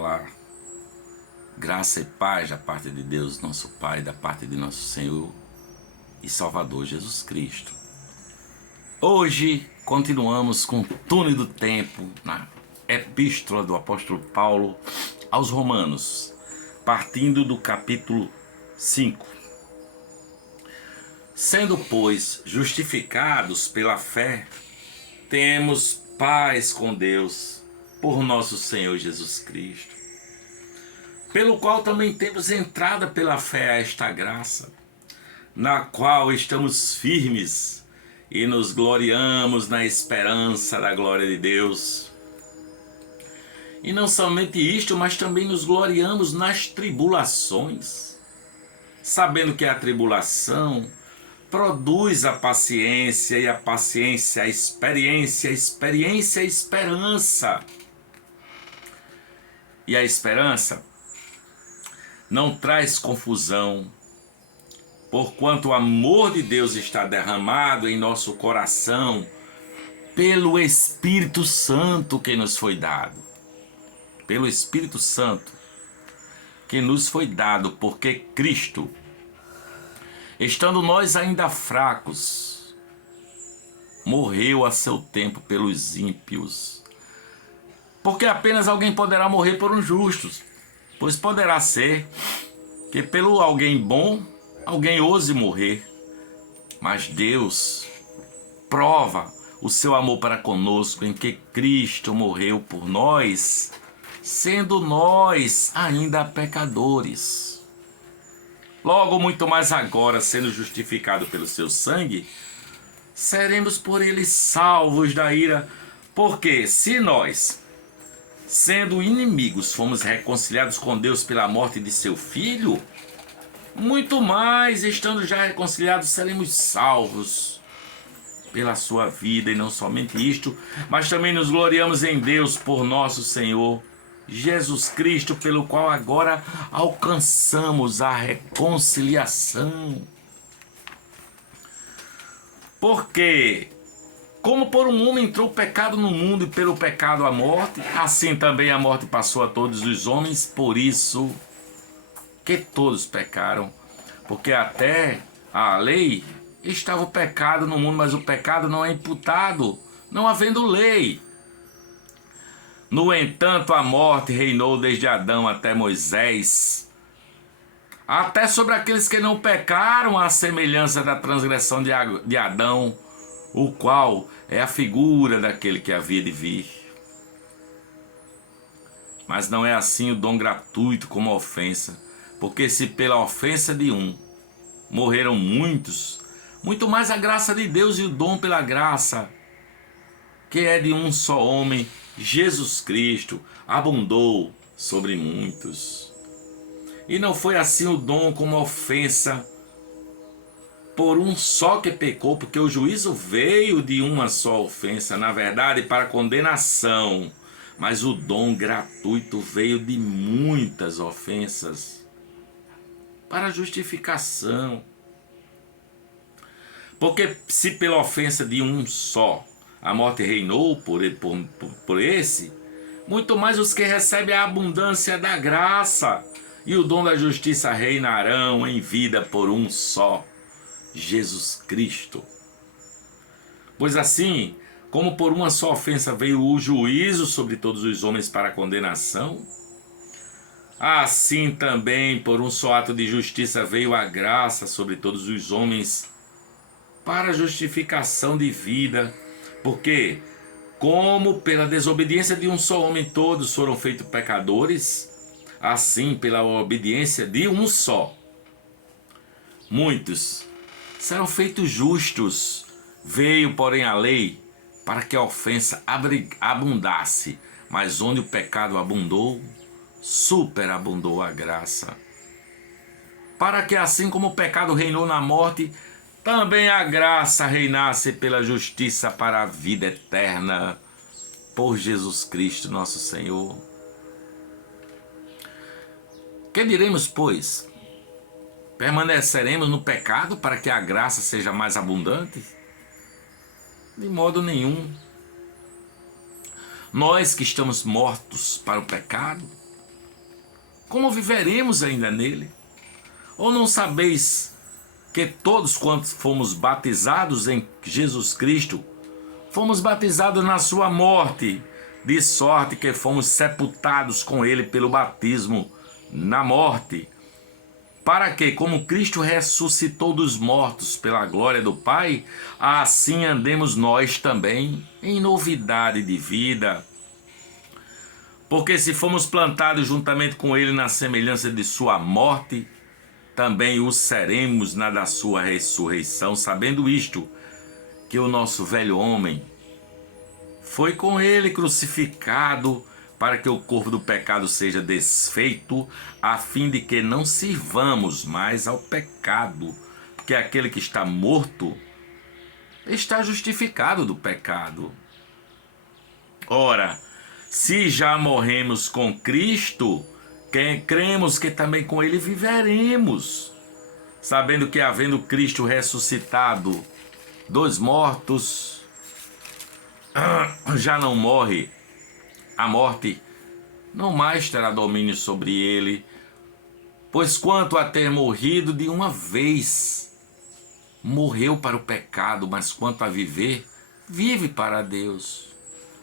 Olá, graça e paz da parte de Deus, nosso Pai, da parte de nosso Senhor e Salvador Jesus Cristo. Hoje continuamos com o túnel do tempo na epístola do apóstolo Paulo aos Romanos, partindo do capítulo 5. Sendo, pois, justificados pela fé, temos paz com Deus por nosso Senhor Jesus Cristo, pelo qual também temos entrada pela fé a esta graça, na qual estamos firmes e nos gloriamos na esperança da glória de Deus. E não somente isto, mas também nos gloriamos nas tribulações, sabendo que a tribulação produz a paciência, e a paciência a experiência, a experiência a esperança. E a esperança não traz confusão, porquanto o amor de Deus está derramado em nosso coração pelo Espírito Santo que nos foi dado. Pelo Espírito Santo que nos foi dado, porque Cristo, estando nós ainda fracos, morreu a seu tempo pelos ímpios. Porque apenas alguém poderá morrer por um justo, pois poderá ser que pelo alguém bom, alguém ouse morrer. Mas Deus prova o seu amor para conosco em que Cristo morreu por nós, sendo nós ainda pecadores. Logo, muito mais agora, sendo justificado pelo seu sangue, seremos por ele salvos da ira, porque se nós, sendo inimigos, fomos reconciliados com Deus pela morte de seu Filho, muito mais, estando já reconciliados, seremos salvos pela sua vida. E não somente isto, mas também nos gloriamos em Deus por nosso Senhor Jesus Cristo, pelo qual agora alcançamos a reconciliação. Porque como por um homem entrou o pecado no mundo, e pelo pecado a morte, assim também a morte passou a todos os homens, por isso que todos pecaram. Porque até a lei estava o pecado no mundo, mas o pecado não é imputado, não havendo lei. No entanto, a morte reinou desde Adão até Moisés, até sobre aqueles que não pecaram, à semelhança da transgressão de Adão, o qual é a figura daquele que havia de vir. Mas não é assim o dom gratuito como a ofensa, porque se pela ofensa de um morreram muitos, muito mais a graça de Deus e o dom pela graça, que é de um só homem, Jesus Cristo, abundou sobre muitos. E não foi assim o dom como a ofensa, por um só que pecou, porque o juízo veio de uma só ofensa, na verdade, para condenação, mas o dom gratuito veio de muitas ofensas, para justificação. Porque se pela ofensa de um só a morte reinou por esse, muito mais os que recebem a abundância da graça e o dom da justiça reinarão em vida por um só, Jesus Cristo. Pois assim, como por uma só ofensa veio o juízo sobre todos os homens para a condenação, assim também por um só ato de justiça veio a graça sobre todos os homens para a justificação de vida. Porque, como pela desobediência de um só homem todos foram feitos pecadores, assim pela obediência de um só muitos serão feitos justos. Veio, porém, a lei para que a ofensa abundasse, mas onde o pecado abundou, superabundou a graça. Para que assim como o pecado reinou na morte, também a graça reinasse pela justiça para a vida eterna, por Jesus Cristo nosso Senhor. Que diremos, pois? Permaneceremos no pecado para que a graça seja mais abundante? De modo nenhum. Nós que estamos mortos para o pecado, como viveremos ainda nele? Ou não sabeis que todos quantos fomos batizados em Jesus Cristo, fomos batizados na sua morte, de sorte que fomos sepultados com ele pelo batismo na morte, para que, como Cristo ressuscitou dos mortos pela glória do Pai, assim andemos nós também em novidade de vida. Porque se fomos plantados juntamente com ele na semelhança de sua morte, também o seremos na da sua ressurreição, sabendo isto, que o nosso velho homem foi com ele crucificado, para que o corpo do pecado seja desfeito, a fim de que não sirvamos mais ao pecado, porque aquele que está morto está justificado do pecado. Ora, se já morremos com Cristo, cremos que também com ele viveremos, sabendo que, havendo Cristo ressuscitado dos mortos, já não morre, a morte não mais terá domínio sobre ele, pois quanto a ter morrido de uma vez, morreu para o pecado, mas quanto a viver, vive para Deus.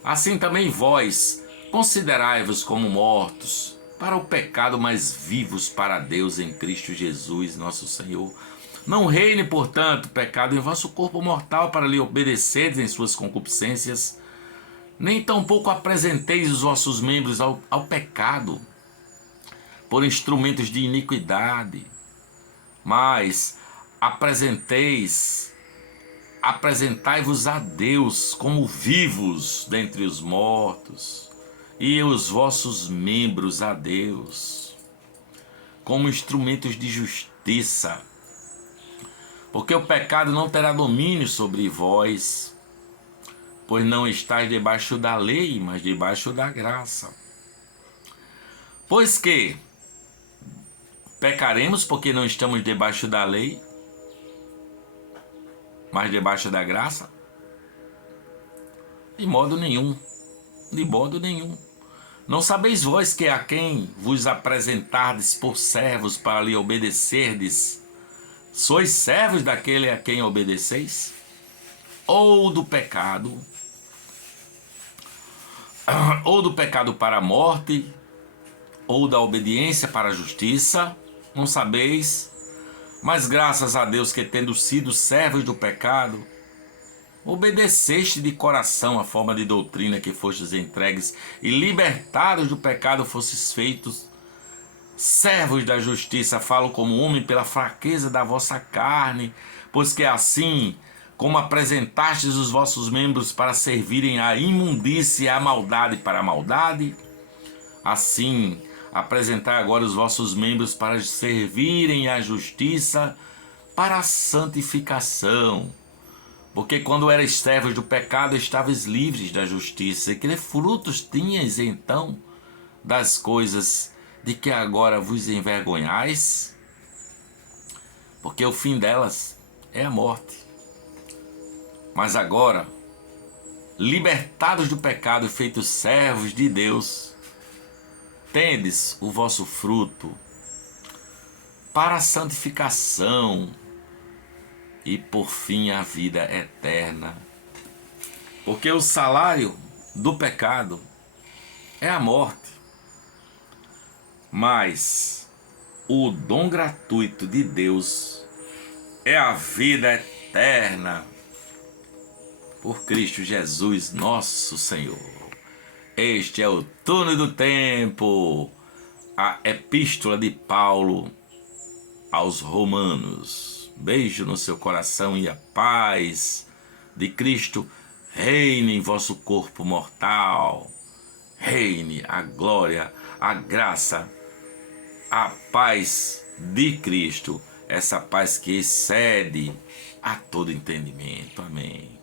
Assim também vós, considerai-vos como mortos para o pecado, mas vivos para Deus em Cristo Jesus, nosso Senhor. Não reine, portanto, o pecado em vosso corpo mortal para lhe obedecerdes em suas concupiscências, nem tampouco apresenteis os vossos membros ao pecado por instrumentos de iniquidade, mas apresentai-vos a Deus como vivos dentre os mortos, e os vossos membros a Deus como instrumentos de justiça, porque o pecado não terá domínio sobre vós, pois não estáis debaixo da lei, mas debaixo da graça. Pois que pecaremos porque não estamos debaixo da lei, mas debaixo da graça? De modo nenhum, de modo nenhum. Não sabeis vós que a quem vos apresentardes por servos para lhe obedecerdes, sois servos daquele a quem obedeceis? Ou do pecado para a morte, ou da obediência para a justiça? Não sabeis? Mas graças a Deus que, tendo sido servos do pecado, obedeceste de coração a forma de doutrina que fostes entregues, e libertados do pecado fostes feitos servos da justiça. Falo como homem pela fraqueza da vossa carne, pois que assim como apresentastes os vossos membros para servirem à imundícia e à maldade para a maldade, assim apresentai agora os vossos membros para servirem à justiça para a santificação. Porque quando erais servos do pecado, estavais livres da justiça. E que frutos tinhas então das coisas de que agora vos envergonhais? Porque o fim delas é a morte. Mas agora, libertados do pecado e feitos servos de Deus, tendes o vosso fruto para a santificação e por fim a vida eterna. Porque o salário do pecado é a morte, mas o dom gratuito de Deus é a vida eterna por Cristo Jesus, nosso Senhor. Este é o túnel do tempo, a epístola de Paulo aos Romanos. Beijo no seu coração e a paz de Cristo reine em vosso corpo mortal. Reine a glória, a graça, a paz de Cristo, essa paz que excede a todo entendimento. Amém.